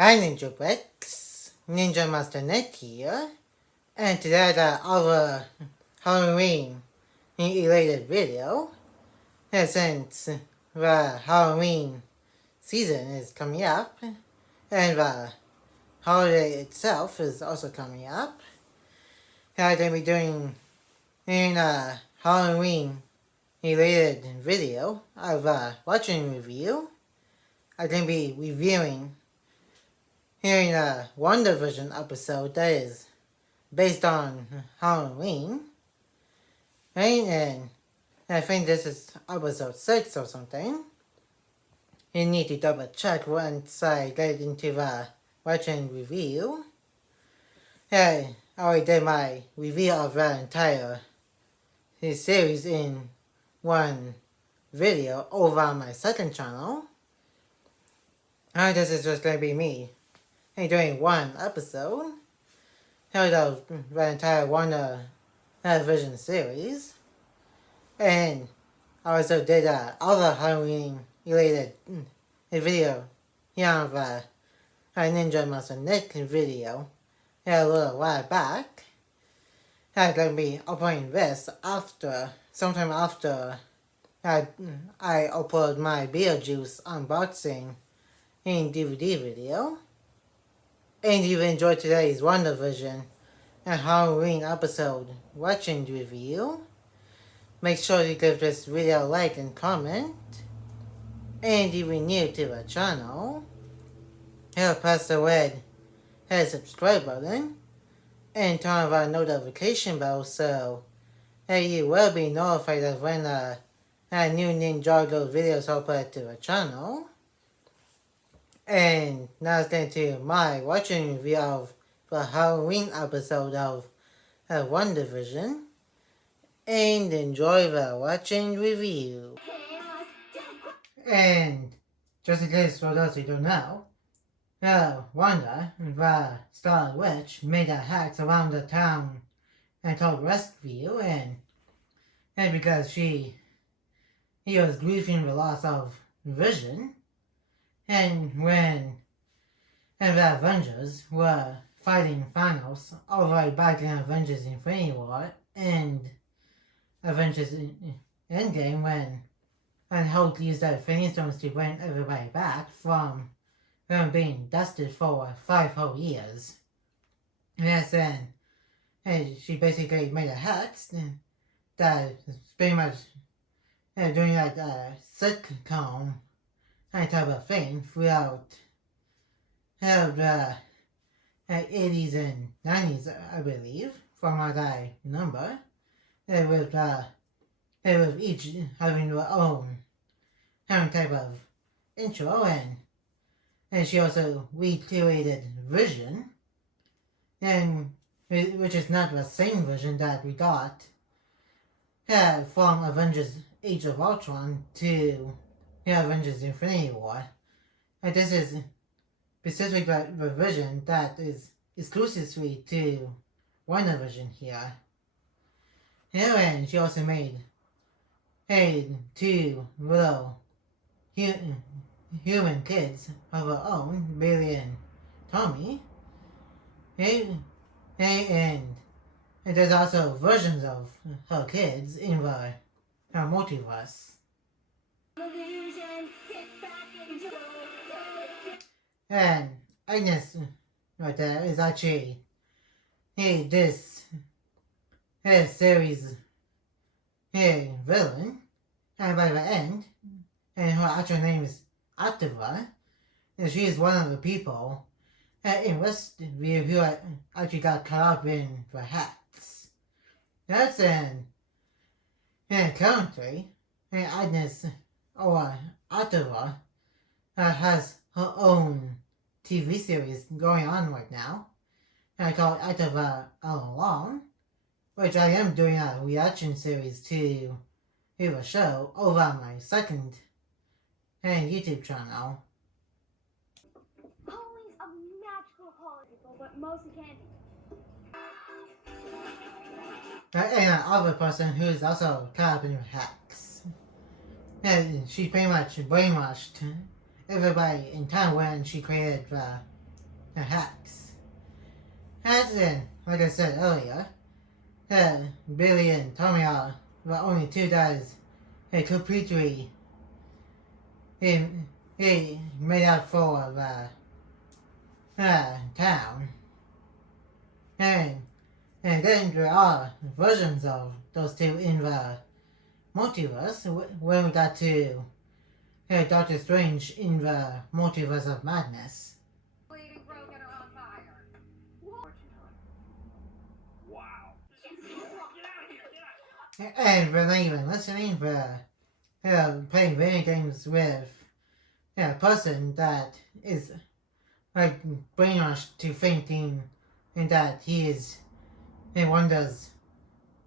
Hi Ninja Bricks, Ninja Master Nick here, and today I got our Halloween related video. And since the Halloween season is coming up, and the holiday itself is also coming up, I'm going to be doing a Halloween related video of a watching review. I'm going to be reviewing hearing a WandaVision episode that is based on Halloween. Right? And I think this is episode 6 or something. You need to double check once I get into the watching review. I already did my review of the entire series in one video over on my second channel. This is just going to be me doing one episode of the entire WandaVision series. And I also did other Halloween related video here on the Ninja Master Nick video a little while back. I'm going to be uploading this sometime after I upload my Beetlejuice unboxing in DVD video. And if you enjoyed today's WandaVision and Halloween episode watching review, make sure you give this video a like and comment. And if you're new to the channel, press the red subscribe button and turn on the notification bell so you will be notified of when a new Ninjago videos are uploaded to the channel. And now let's get into my watching review of the Halloween episode of WandaVision. And enjoy the watching review. And just in case for those who don't know, Wanda, the Scarlet Witch, made a hex around the town and called Rescue, and because he was grieving the loss of Vision. And when the Avengers were fighting Thanos all the way back in Avengers Infinity War and Avengers Endgame, when Hulk used the Infinity Stones to bring everybody back from them being dusted for 5 whole years. Yes, and she basically made a hex that is pretty much doing like a sitcom type of thing throughout the 80s and 90s, I believe, from what I remember. With each having their own type of intro, and she also recreated Vision, and which is not the same Vision that we got from Avengers Age of Ultron to Avengers Infinity War. And this is specifically the Vision that is exclusively to WandaVision here. And she also made 2 little human kids of her own, Billy and Tommy. And there's also versions of her kids in the multiverse. And Agnes right there is actually this series villain, and by the end, and her actual name is Activa, and she is one of the people in Westview who actually got caught up in the hex. That's currently, Agnes or Activa has her own TV series going on right now, called Activa All Along, which I am doing a reaction series to the show over on my second YouTube channel. Halloween's a magical holiday, but mostly candy. And another person who is also caught up in the hex. And she pretty much brainwashed everybody in town when she created the hacks. As in, like I said earlier, Billy and Tommy are the only two guys completely he made out for the town. And then there are versions of those two in the multiverse when we got to Doctor Strange in the Multiverse of Madness. Bleeding broken or on fire. Wow. And we're not even listening, we're playing video games with a person that is like brainwashed to thinking that he is Wanda's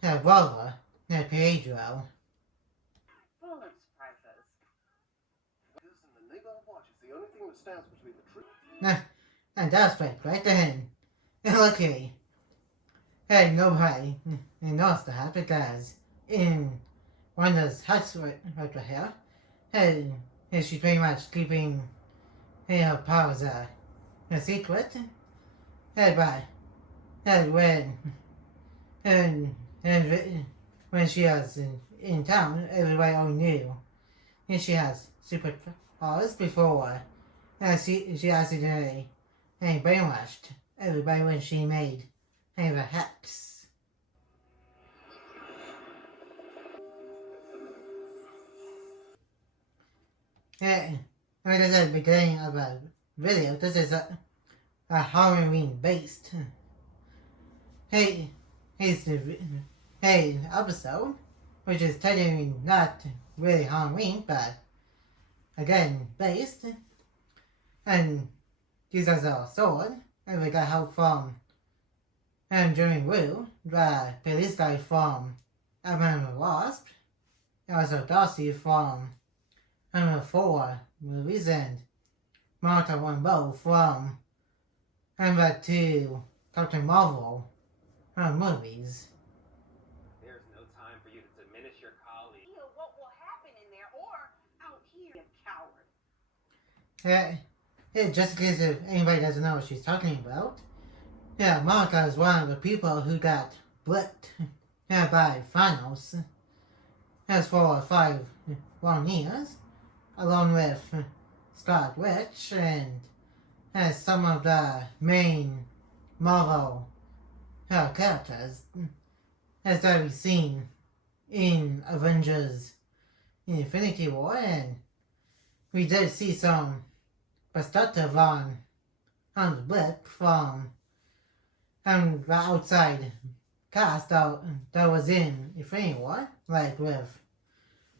brother, Pedro. Full of surprises. And they gotta watch. It's the only thing that stands between the truth. And that's right then. Luckily, nobody knows that because in Wanda's house right here, she's pretty much keeping her powers a secret. But when she was in town, everybody all knew she has super powers before she accidentally brainwashed everybody when she made the hacks. Like I said at the beginning of the video, this is a Halloween based episode, which is technically not really Halloween, but again based. And these are our sword, and we got help from Jeremy Woo, the police guy from Ant-Man and the Wasp, and also Darcy from the 4 movies, and Martha Rambeau from the 2 Captain Marvel movies. There's no time for you to diminish your colleague. What will happen in there or out here? A coward. Just in case if anybody doesn't know what she's talking about, Monica is one of the people who got blipped by Thanos for 5 long years, along with Scarlet Witch and some of the main Marvel characters that we've seen in Avengers Infinity War, and we did see some perspective on the blip from the outside cast that was in Infinity War, like with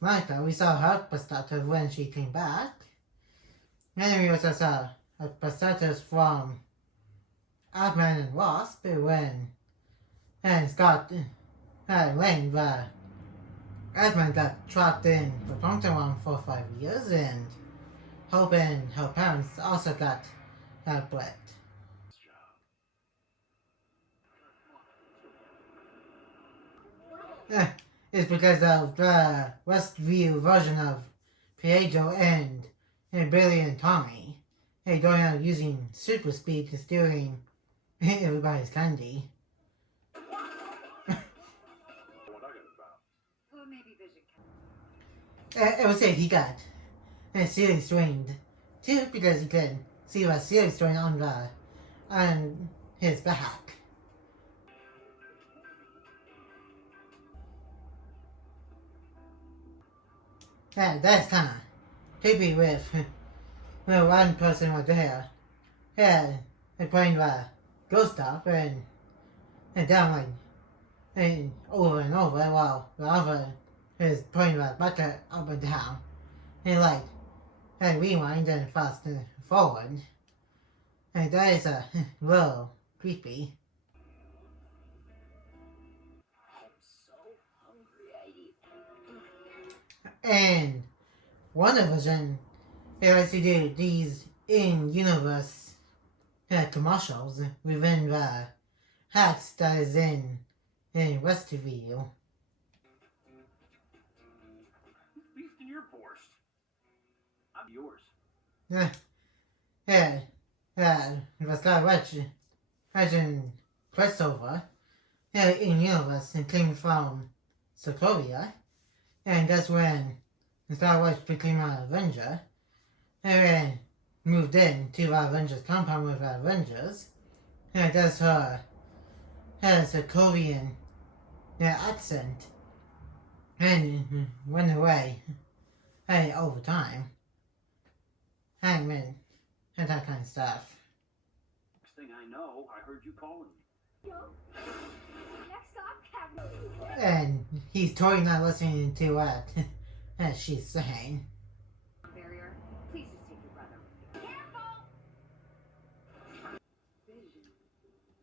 Monica. We saw her perspective when she came back, and we also saw a perspective from Ant-Man and Wasp when Scott Lang, the Ant-Man, got trapped in the Quantum Realm for 5 years, and Hope and her parents also got blipped. It's because of the Westview version of Pedro and Billy and Tommy going out using super speed to stealing everybody's candy. Well, maybe Vision. I would say he got seriously strained too, because he could see the serious strain on his back. That's kind of creepy with one person was there playing the ghost up and down over and over while the other is putting the bucket up and down and rewind and fast forward. And that is a little creepy. I'm so hungry. And WandaVision likes to do these in-universe commercials within the hacks that is in Westview. Beast in your borscht. I'm yours. Yeah, the Sky Witch hasn't crossed over in universe and came from Sokovia, and that's when the Sky Witch became an Avenger, and then moved in to the Avengers compound with the Avengers, and that's her Sokovian accent, and went away over time, and that kind of stuff. Next thing I know, I heard you calling me. Next stop, Captain. And he's totally not listening to what she's saying. Barrier. Please just take your brother with you. Careful.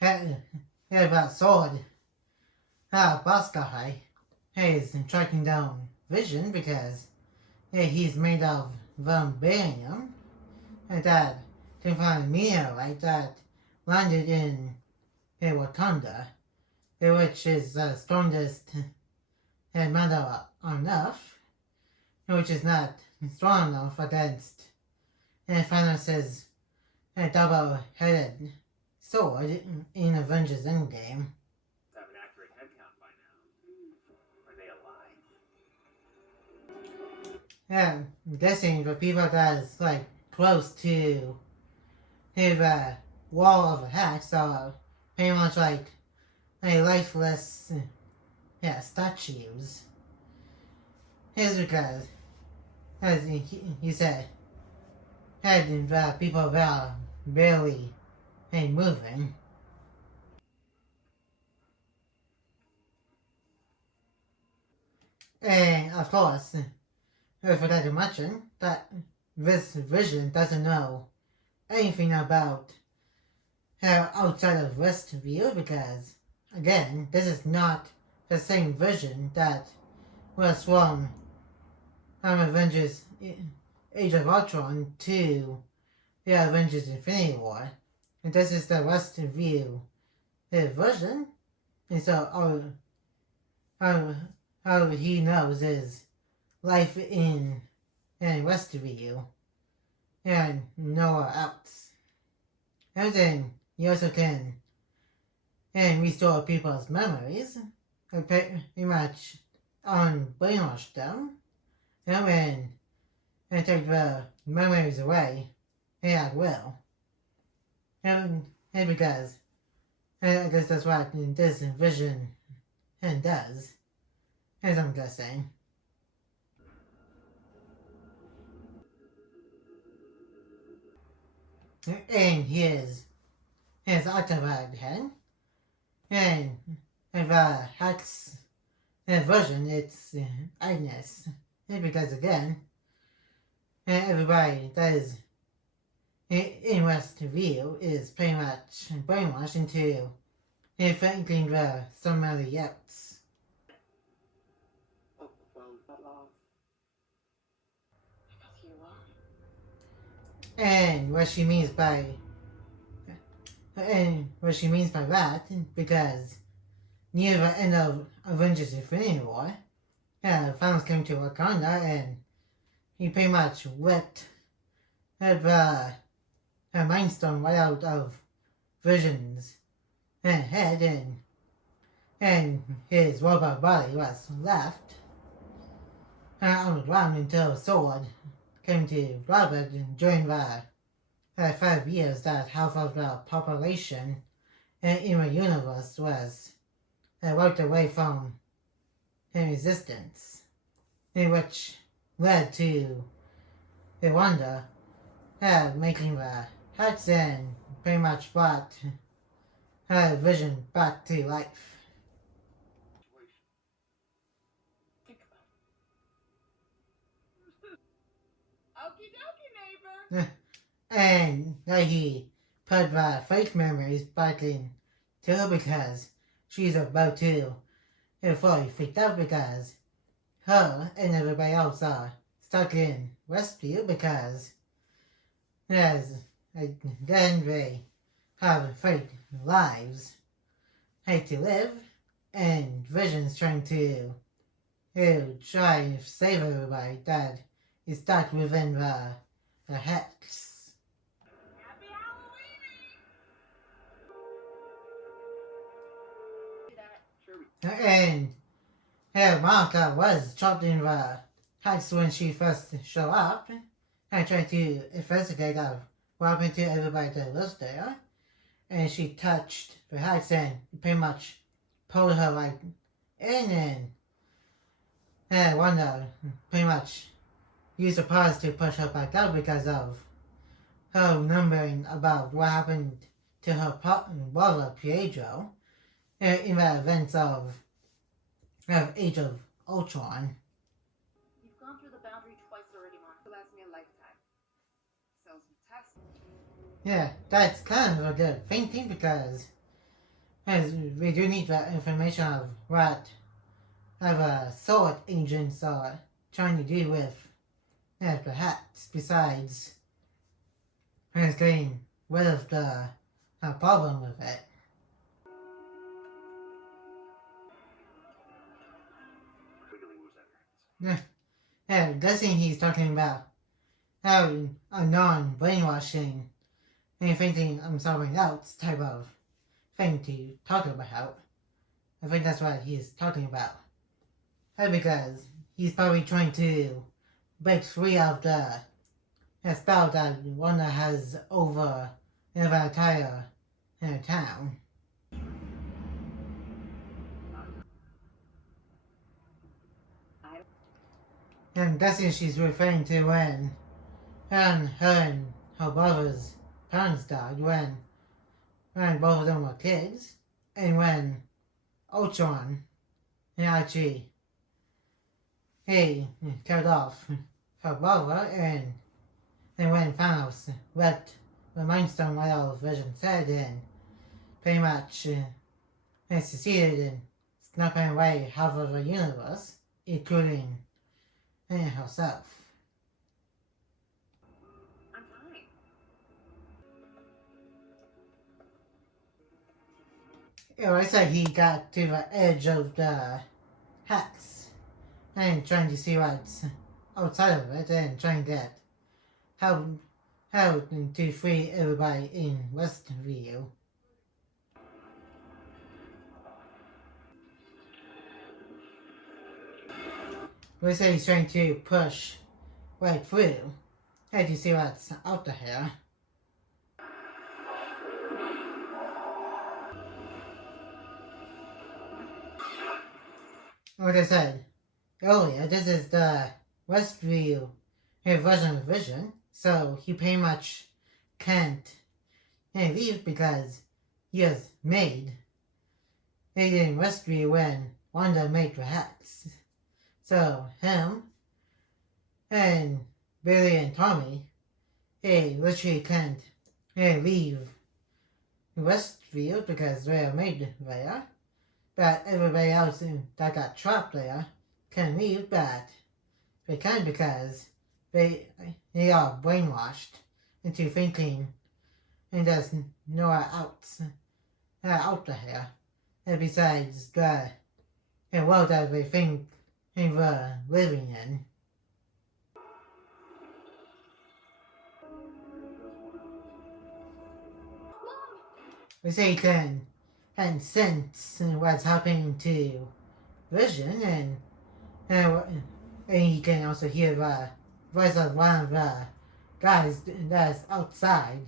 Vision. That sword. Boss guy is tracking down Vision because he's made of vibranium, and that came from a meteorite that landed in Wakanda, which is the strongest matter on Earth, which is not strong enough against Thanos' double-headed sword in Avengers Endgame. Have an accurate head count by now. Are they alive? I'm guessing the people that's like close to the wall of a hatch are pretty much like lifeless statues. It's because, as he said, the people that are barely moving. And of course, I forgot to mention that this Vision doesn't know anything about outside of Westview because, again, this is not the same Vision that was from Avengers Age of Ultron to the Avengers Infinity War. And this is the Westview version, and so all he knows is life in Westview and nowhere else. And then you also can restore people's memories, pretty much brainwash them, and take the memories away at will. And because I guess that's what this Vision does, as I'm guessing. And here's Octavide head, and the Hex version, it's Agnes, because again, everybody that is in Westview is pretty much brainwashed into thinking somebody else. Oh, found that laugh. Because you are. And what she means by that, because near the end of Avengers Infinity War, Thanos came to Wakanda and he pretty much ripped the Mind Stone right out of Vision's head, and his robot body was left on the ground until Sword came to Robert during the 5 years that half of the population in the universe was wiped away from resistance, which led to Wanda making the hacks and pretty much brought Vision back to life. Think about it. Okie dokie, neighbor. And he put the fake memories back in too because she's about to fully freaked out because her and everybody else are stuck in Westview because then they have fake lives to live, and Vision's trying to try and save everybody that is stuck within the hex. Happy Halloween! everything. And Monica was trapped in the house when she first showed up. I tried to investigate what happened to everybody that lives there. And she touched the house and pretty much pulled her right in, and Wanda pretty much used the pause to push her back out because of her remembering about what happened to her brother Pietro in the events of Age of Ultron. You've gone through the boundary twice already, Mark. It'll last me a lifetime. So some tests. Yeah, that's kind of a good thinking because as we do need the information of what other sword agents are trying to do with perhaps besides getting rid of the problem with it. Wiggling was evidence. Yeah, this thing he's talking about having a non-brainwashing and thinking I'm something else type of thing to talk about. I think that's what he's talking about. Because he's probably trying to break free of the spell that Wanda has over the entire town. And that's what she's referring to when her and her brother's parents died, when both of them were kids, and when Ultron actually he killed off her brother, and when Thanos ripped the Mind Stone right out of Vision's head and pretty much succeeded in snapping away half of the universe, including herself. I'm fine. I said he got to the edge of the hex and trying to see what's outside of it and trying to get how to free everybody in Westview. We say he's trying to push right through and to see what's out there. Like I said earlier, this is the Westview version of Vision, so he pretty much can't leave because he was made in Westview when Wanda made the hex. So him and Billy and Tommy, they literally can't leave Westview because they are made there. But everybody else that got trapped there can leave, but they can't because they are brainwashed into thinking and there's nowhere else out there. And besides the world that they think they were living in. We say can and sense what's happening to Vision, and he can also hear the voice of one of the guys that's outside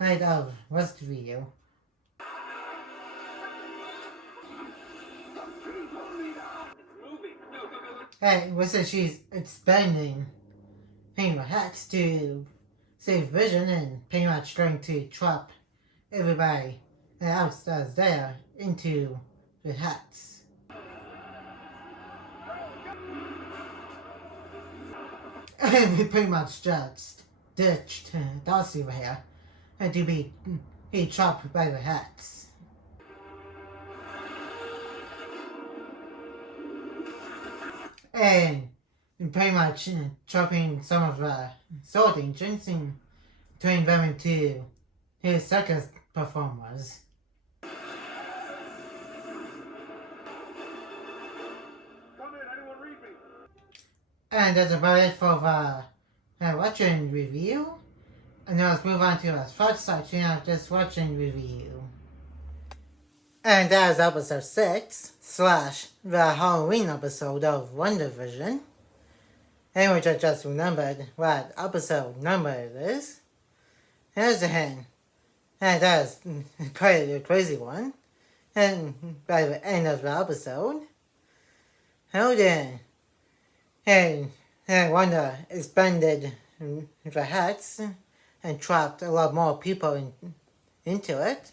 of Westview. Hey, we said she's expanding the hex to save Vision and pretty much trying to trap everybody outside there into the hex. And we pretty much just ditched Darcy here and to be trapped by the hex. And pretty much trapping some of the sword agents and turning them into his circus performers. Come in, anyone read me? And that's about it for the watching review. And now let's move on to our first section of this watching review. And that is episode 6 / the Halloween episode of WandaVision. And which I just remembered what episode number it is. Here's a hint. And that is quite a crazy one. And by the end of the episode, Holden and Wanda expanded the hex and trapped a lot more people into it.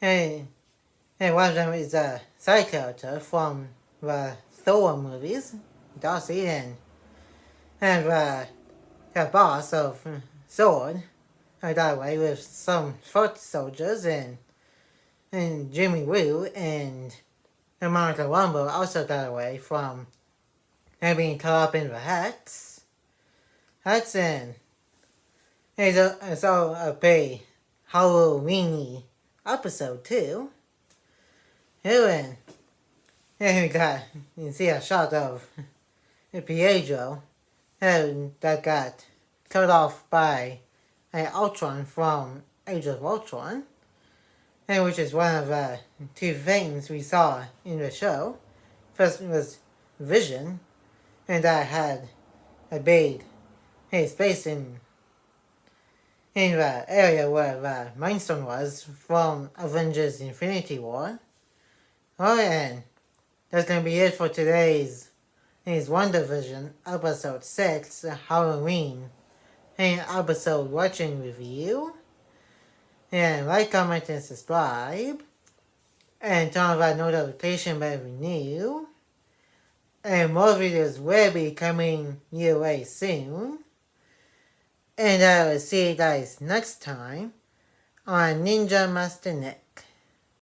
And one of them is a side character from the Thor movies, Darcy, and the boss of Sword got away with some foot soldiers, and Jimmy Woo and Monica Rambeau also got away from being caught up in the hex. That's in. It's all a pretty Halloween-y episode too. Here we got, you can see a shot of Pietro that got cut off by an Ultron from Age of Ultron, and which is one of the two things we saw in the show. First was Vision, and that had a big space in the area where the Mind Stone was from Avengers Infinity War. Oh, and that's going to be it for today's WandaVision episode 6 Halloween episode watching review. And like, comment, and subscribe. And turn on that notification bell if you're new. And more videos will be coming your way soon. And I will see you guys next time on Ninja Master Net.